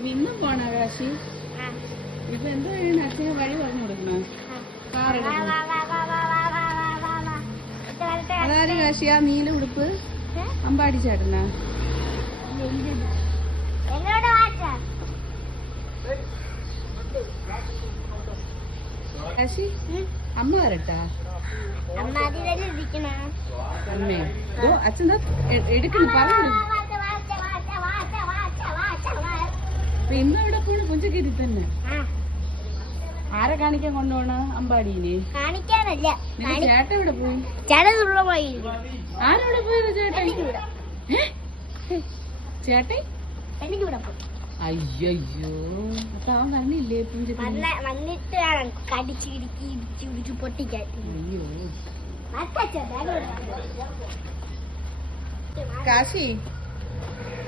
ഇന്നും പോണ കാശി ഇപ്പൊ എന്താ ചെയ്യണ അച്ഛന് വഴി പറഞ്ഞു കൊടുക്കണോ അതാര് കാശി ആ നീല ഉടുപ്പ് അമ്പാടി ചേട്ടനാ കാശി അമ്മ വരട്ടാ അമ്മേ ഓ അച്ഛൻ എടുക്കുന്നു പറഞ്ഞു ഇന്ന് എവിടെ പോണു പുഞ്ചക്കേരി തന്നെ ആരെ കാണിക്കാൻ കൊണ്ടുപോണ അമ്പാടീനെ കാണിക്കാനല്ല ചേട്ടൻ എവിടെ പോയി ആരെവിടെ പോയത് ചേട്ടൻ ചേട്ടൻ അയ്യോ അപ്പൊ അവൻ കണ്ണില്ലേ വന്നിട്ട് കടിച്ചിടിച്ച് പൊട്ടിക്കാൻ അയ്യോ കാശി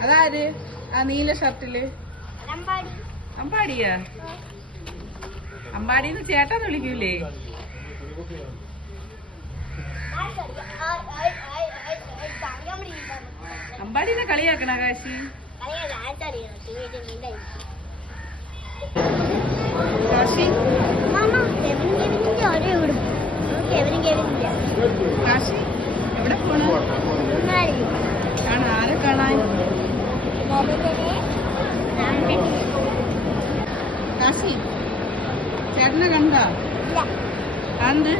അതാര് ആ നീല ഷർട്ടില് അമ്പാടിയാ അമ്പാടിന്ന് ചേട്ടാന്ന് വിളിക്കൂലേ അമ്പാടിനെ കളിയാക്കണ കാശി കാശി കാശി എവിടെ പോണ ആരെ കാണാൻ കാശി ചേട്ടനെ കണ്ടാ കണ്ട്